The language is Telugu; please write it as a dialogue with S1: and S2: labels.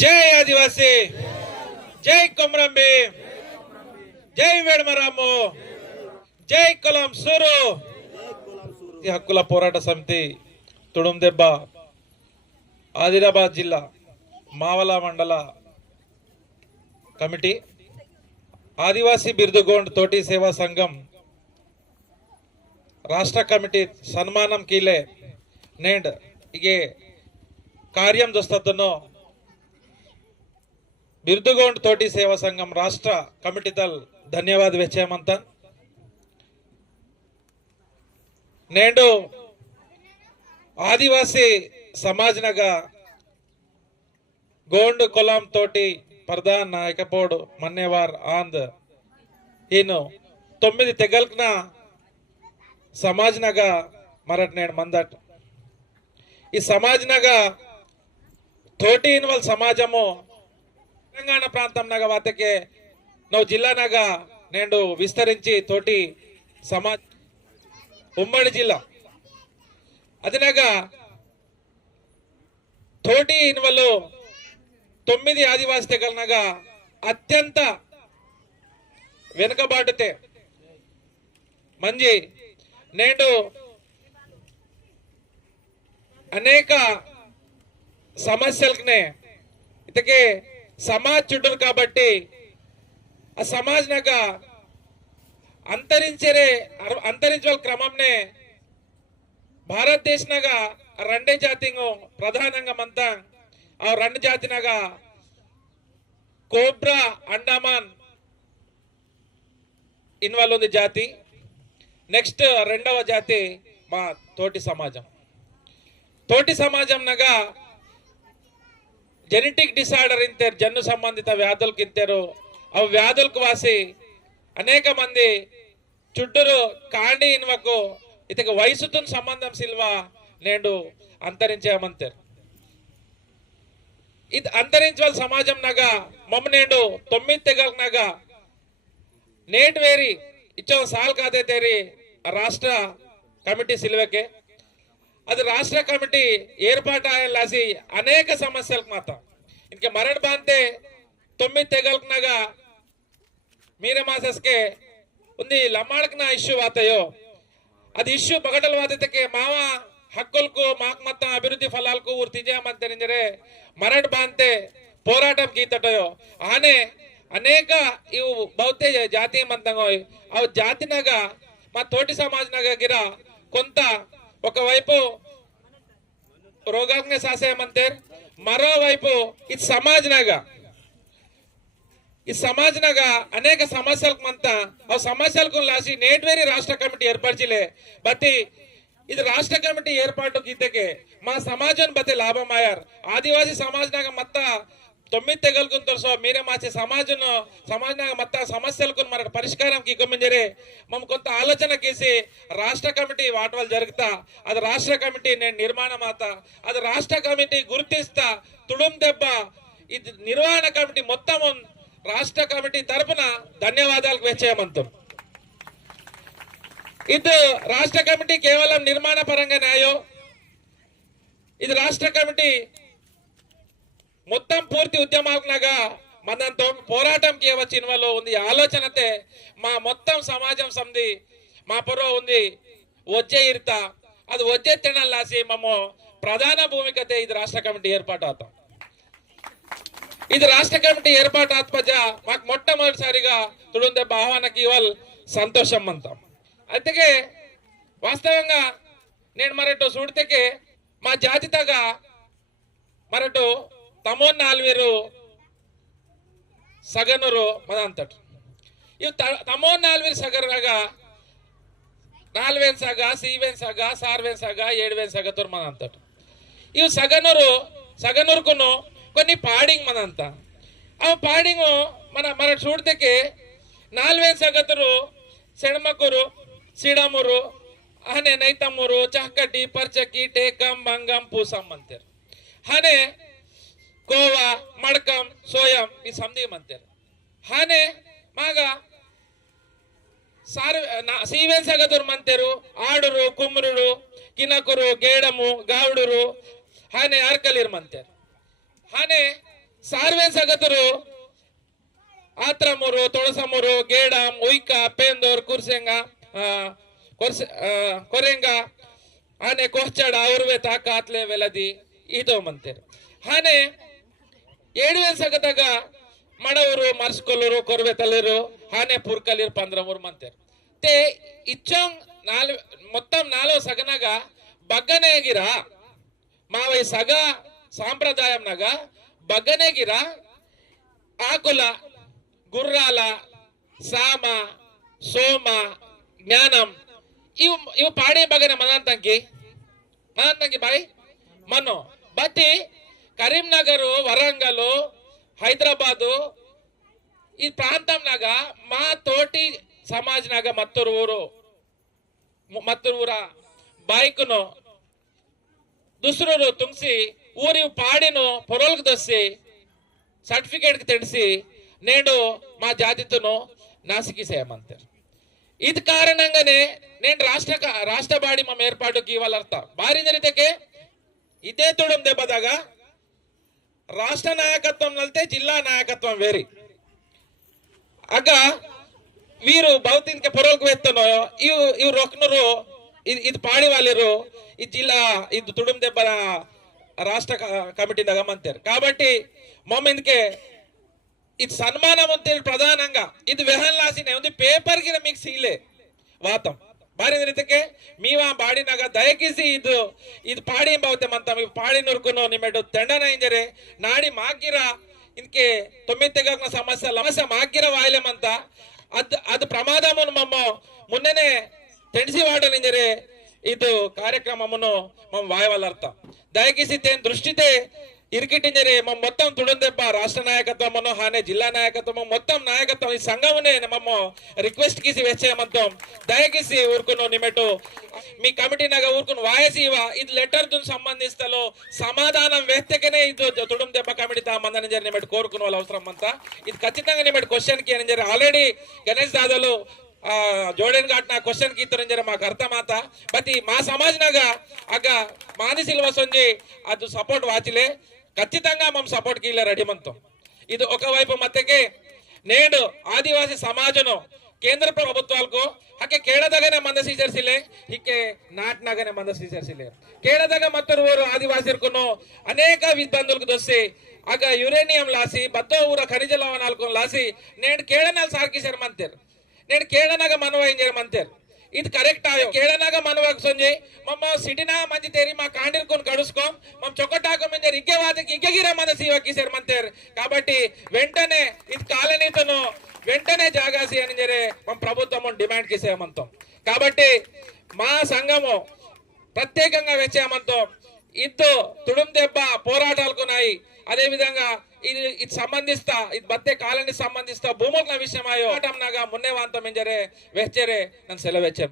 S1: జై ఆదివాసీ. జై కొమరంబి జై వేడమరాము జై కులం సూరు. హక్కుల పోరాట సమితి తుడుందెబ్బ ఆదిలాబాద్ జిల్లా మావల మండల కమిటీ. ఆదివాసీ బిర్దుగోండ్ తోటి సేవా సంఘం రాష్ట్ర కమిటీ సన్మానం కీలే నేండ్ ఇగే ಕಾರ್ಯಂ ದೊಸ್ತನ್ನು ಬಿರುದುಗೋಂಡ್ ತೋಟಿ ಸೇವಾ ಸಂಘಂ ರಾಷ್ಟ್ರ ಕಮಿಟಿ ತಲ್ ಧನ್ಯವಾದ ವೆಚ್ಚಮಂತ నేడు ఆదివాసీ సమాజ్నగ గోండు కులం తోటి ప్రధాన నాయకపోడు మన్నేవార్ ఆంద్ ఈయన తొమ్మిది తెగల్కిన సమాజ్నగ మరట్ నేను మందట్ ఈ సమాజ్నగ తోటి ఇన్వల్ సమాజము తెలంగాణ ప్రాంతంనగ వాతకే నువ్వు జిల్లానగా నేను విస్తరించి తోటి సమాజ్ ఉమ్మడి జిల్లా. అదినగా తోటి ఇన్వలు తొమ్మిది ఆదివాసి తెగలనగా అత్యంత వెనుకబాటుతే మంచి నేడు అనేక సమస్యలకునే ఇతకే సమాజ్ చుట్టూరు కాబట్టి ఆ సమాజ్నగా అంతరించే అంతరించే క్రమంనే భారతదేశంగా రెండే జాతింగు ప్రధానంగా మంతా ఆ రెండు జాతినగా కోబ్రా అండమాన్ ఇన్వాల్వ్ ఉంది జాతి. నెక్స్ట్ రెండవ జాతి మా తోటి సమాజం. తోటి సమాజం నగా జెనెటిక్ డిసార్డర్ ఇంతారు జన్ను సంబంధిత వ్యాధులకు ఇంతారు. ఆ వ్యాధులకు వాసి అనేక మంది చుట్టూరు కాండి ఇన్వకు ఇతకు వయసుతో సంబంధం సిల్వ నేడు అంతరించామంతారు ఇది అంతరించవల సమాజం నగా మమ్మ నేడు తొమ్మిది తెగలనగా నేటి వేరి ఇచ్చో సాల్ కాదే తేరి రాష్ట్ర కమిటీ సిల్వకే. ಅದು ರಾಷ್ಟ್ರ ಕಮಿಟಿ ಏರ್ಪಾಟಿ ಅನೇಕ ಸಮಸ್ಯೆ ಮಾತ ಇದಕ್ಕೆ ಮರಣ ಬಾಂತೆ ತೊಮ್ಮಿ ತೆಗಲ್ಕ್ನಾಗ ಮೀನ ಮಾಸಸ್ಗೆ ಒಂದು ಲಮಾಡಕ್ನ ಇಶ್ಯೂ ಆತಯೋ ಅದು ಇಶ್ಯೂ ಬಗಡಲ್ವಾದಕ್ಕೆ ಮಾವ ಹಕ್ಕುಲ್ಕು, ಮಾಕ್ ಮತ್ತ ಅಭಿವೃದ್ಧಿ ಫಲಾಲ್ಕು ಊರು ತಿಂಜಾಮಂತೇನೆಂದರೆ ಮರಣ ಬಾಂತೆ ಪೋರಾಟ ಗೀತಟಯೋ. ಆನೆ ಅನೇಕ ಇವು ಬಹುತೆ ಜಾತಿ ಮಂತಂಗೋಯ್, ಅವು ಜಾತಿನಾಗ ಮತ್ತು ತೋಟಿ ಸಮಾಜನಾಗ ಗಿರ ಕೊಂತ ఒకవైపు రోగాంగ శాసయ మంతేర్ మరోవైపు ఇది సమాజ్ నగా ఈ సమాజనగా అనేక సమస్యలకు మంత ఆ సమస్యలకు లాసి నేట్వేరి రాష్ట్ర కమిటీ ఏర్పరచలే. బతి ఇది రాష్ట్ర కమిటీ ఏర్పాటు గీతకే మా సమాజం బతి లాభమాయారు ఆదివాసీ సమాజనగా మత్త తొమ్మిది ತಮ್ಮಿತ್ತೆ ತೆಗಲ್ಕೊಂಡ್ మీరే మా సమాజం సమాజం మొత్తం సమస్యలకు ಸಮಸ್ಯೆಲ್ಕೊಂಡ್ పరిష్కారం ಪರಿಷ್ಕಾರಂಗೆ ಇಕ್ಕೊಂಬಂಜರಿ ಮಮ್ಮ కొంత ఆలోచన గీసి రాష్ట్ర కమిటీ వాటవాలు జరుగుతా. అది రాష్ట్ర కమిటీ నేను నిర్మాణమాత అది రాష్ట్ర కమిటీ గుర్తిస్తా. తుడుం దెబ్బ. ఇది నిర్వహణ కమిటీ మొత్తం రాష్ట్ర కమిటీ తరపున ధన్యవాదాలకు వెచ్చేయమంతం ఇది రాష్ట్ర కమిటీ కేవలం నిర్మాణ పరంగానే న్యాయం. ఇది రాష్ట్ర కమిటీ మొత్తం పూర్తి ఉద్యమాలుగా మనంతో పోరాటంకి వచ్చిన వాళ్ళు ఉంది. ఆలోచనతే మా మొత్తం సమాజం సంది మా పొర ఉంది. వచ్చే ఇరుత. అది వచ్చే తినాలాసి మేము ప్రధాన భూమికతే ఇది రాష్ట్ర కమిటీ ఏర్పాటు అవుతాం ఇది రాష్ట్ర కమిటీ ఏర్పాటు ఆత్మజ మాకు మొట్టమొదటిసారిగా తుడుందే భావానికి ఇవాళ సంతోషం అంతాం. అందుకే వాస్తవంగా నేను మరటు చూడితే మా జాతితగా మరటు ತಮ್ಮನ್ನ ಆಲ್ವೇರು ಸಗನರು ಪದ ಅಂತಟ್ರಿ ಇವು ತಮ್ಮೋನ್ ನಾಲ್ವೇನ್ ಸಗರ್ನಾಗ ನಾಲ್ವೇನ್ ಸಾಗ, ಸೀವೇನ್ ಸಾಗ, ಸಾರ್ವೇನ್ ಸಾಗ ಏಡ್ವೇನ್ ಸಾಗ ತೋರ್ ಅಂತಟ್ ಇವು ಸಗನರು ಸಗನರ್ಕುನು కొన్ని పాడింగ్ మనంతా ఆ ಪಾಡಿಂಗು మన మన చూడతకి నాలుగే సగతురు సెడమకూరు సిడమురు అనే నైతమ్మూరు చక్కటి పర్చకి టేకం మంగం పూసం అంతారు అనే ಕೋವಾ ಮಡ್ಕಂ, ಸೋಯಂ ಈ ಸಮ್ದಿಗೆ ಮಂತೇರ ಹಾನೆ ಮಾಗ ಸಾರ್ ಸೀವೆನ್ ಸಗದೂರು ಮಂತೆರು ಆಡುರು ಕುಮ್ರುಡು ಕಿನಕುರು, ಗೇಡಮು, ಗಾವುಡರು, ಹಾನೆ ಆರ್ಕಲಿರ್ ಮಂತೆರ್ ಹಾನೆ ಸಾರ್ವೇನ್ ಸಗತರು ಆತ್ರಮೂರು, ತೊಳಸಮೂರು, ಗೇಡಂ, ಉಯ್ಕ, ಪೇಂದೋರ್, ಕುರ್ಸೆಂಗ ಕೊರ್ಸೆ ಕೊರೆಂಗ, ಆನೆ ಕೊಹ್ಚಡ ಅವ್ರವೆ ತಾಕ, ಆತ್ಲೆ ವೆಲದಿ, ಇದು ಮಂತೆರು ಹಾನೆ ಏಳುವೇಲ್ ಸಗದಾಗ ಮಣವರು ಮರ್ಸ್ಕೊಲ್ಲರು ಕೊರ್ವೆ ತಲ್ಲರು ಹಾನೆ ಪುರ್ಕಲಿರ್ పంద్రమూరు మంతేరు తే ఇచ్చం నాలుగు మొత్తం నాలుగు సగనగా బగ్గనేగిరా మావై సగ సాంప్రదాయంనగా బగ్గనేగిరా ఆకుల గుర్రాల సామ సోమ జ్ఞానం ఇవి ఇవి పాడే బగనే మనంతంకి మనంతంకి బాయ్ మను బట్టి కరీంనగర్ వరంగల్ హైదరాబాదు ఈ ప్రాంతం నాగా మా తోటి సమాజ్ నాగా మత్తూరు ఊరు మత్తూరు ఊరా బైక్ను దుసరూరు తుంగ్సి ఊరి పాడిను పొరలకు దొసి సర్టిఫికేట్కి తెలిసి నేను మా జాతితను నాసికీసేయమంతారు ఇది కారణంగానే నేను రాష్ట్ర రాష్ట్ర బాడి మా ఏర్పాటుకి ఇవ్వాలంతా భారీ జరిగితే ఇదే తోడం దెబ్బదాగా రాష్ట్ర నాయకత్వం నలితే జిల్లా నాయకత్వం వేరి. ಆಗ వీరు భౌతిక పొరలకు వేస్తానో ఇవి ఇవి రొక్కనరు ఇది ఇది పాడి వాళ్ళరు ఈ జిల్లా ఇది తుడుం దెబ్బ రాష్ట్ర క- కమిటీ గమంతారు కాబట్టి మొమ్మ ఇందుకే ఇది సన్మానం అంతే ప్రధానంగా. ఇది వెహన్లాసిన ఉంది పేపర్ గిన మీకు సీలే వాతం. ಬಾರಿದಕ್ಕೆ ಮೀವ ಬಾಡಿನಾಗ ದಯಕಿಸಿ ಇದು ಇದು ಪಾಡಿ ಎಂಬವತ್ತೆ ಮಂತ ಮೀ ಪಾಡಿ ನುರ್ಕುನು ನಿಮ್ಮೆಡು ತೆಂಡನ ಇಂಜರೆ ನಾಡಿ ಮಾಕಿರ. ಇನ್ಕೆ ತೊಮ್ಮಿತ್ತೆಗಾಗ್ನ ಸಮಸ್ಯೆ ಸಮಸ್ಯೆ ಮಾಕಿರ ವಾಯ್ಲೆ ಮಂತ ಅದ್, ಅದು ಪ್ರಮಾದ ಮಮ್ಮ, ಮುನ್ನೆನೆ ತೆಂಡಿಸಿ ವಾಡಲ್ ಇಂಜರೆ ಇದು ಕಾರ್ಯಕ್ರಮವನ್ನು ಮಮ್ಮ ವಾಯವಲ್ಲರ್ಥ ದಯಕಿಸಿ ತೇನ್ ದೃಷ್ಟಿತೆ ఇరికిటింజరి మొత్తం తుడందెప్ప రాష్ట్ర నాయకత్వమును హానే జిల్లా నాయకత్వము మొత్తం నాయకత్వం ఈ సంఘమునే మమ్మ రిక్వెస్ట్ కిసి వేసేయమంతం దయకిసి ఊరుకును నిమెటు మీ కమిటీ నాగ ఊరుకును వాయసివ ఇది లెటర్ దు సంబంధిస్తలో సమాధానం వేస్తేనే ఇది తుడం దెబ్బ కమిటీ తామందని జరి నిమెటు కోరుకున్న వాళ్ళ అవసరం అంతా. ఇది ఖచ్చితంగా నిమెట్ క్వశ్చన్కి అని ఆల్రెడీ గణేష్ దాదాలు జోడేన్ ఘాట్ నా క్వశ్చన్కి ఇద్దరు మాకు అర్థమాత. బట్ మా సమాజ్నాగా అగ్గ మానసిల్వసొంజి అది సపోర్ట్ వాచిలే. ఖచ్చితంగా మేము సపోర్ట్ కీలే రెడీమంతం ఇది ఒకవైపు మధ్యకే నేడు ఆదివాసీ సమాజను ಕೇಂದ್ರ ಪ್ರಭುತ್ವಕ್ಕೂ ಹಾಗೆ ಕೇಳದಾಗನೆ ಮಂದಸೀಸರಿಸಿಲ್ಲ ಹೀಗೆ ನಾಟ್ನಾಗನೆ ಮಂದಸೀಸರಿಸಿಲ್ಲ ಕೇಳದಾಗ ಮತ್ತೊರ್ವರು ಆದಿವಾಸಿರ್ಕುನು ಅನೇಕ ವಿದ್ಬಂಧುలకు ದೊಸ್ಸಿ ಆಗ ಯುರೇನಿಯಂ ಲಾಸಿ ಬದ್ದ ಊರ ಖನಿಜ ಲವಣಾಲ್ಕು ಲಾಸಿ ನೇಡು ಕೇಳನಲ್ಲಿ ಸಾರ್ಕಿಸಾರ ಮಂತೇರ್ ನೇಡು ಕೇಳನಾಗ ಮನವಾಯಿಂಜರ ಮಂತೇರ್ ಇದು ಕರೆಕ್ಟ್ ಆಯೋ ಕೇಳನಾಗ ಮನವಾಗ ಸಂಜೆ ಮಮ್ಮ ಸಿಟಿನ ಮಂಜಿ ತೇರಿ మా కాండిర్కొని కడుసుకోం మం చొక్కటాక మంజర్ ఇగ్గే వాదకి ఇగ్గగిర మన సీవకి సేర్ మంతేర్ కాబట్టి వెంటనే ఇది కాలనీతను వెంటనే జాగాసి అని జరే మన ప్రభుత్వం డిమాండ్ కి సేమంతం కాబట్టి మా సంఘము ప్రత్యేకంగా వెచ్చామంతం ఇద్దు తుడుం దెబ్బ పోరాటాలకున్నాయి అదే విధంగా ఇది ఇది సంబంధిస్తా ఇది బత్తే కాలని సంబంధిస్తా భూముల విషయమాయో. నాగా మున్నే వాంతం ఎంజరే వెచ్చరే నన్ను సెలవు వెచ్చారు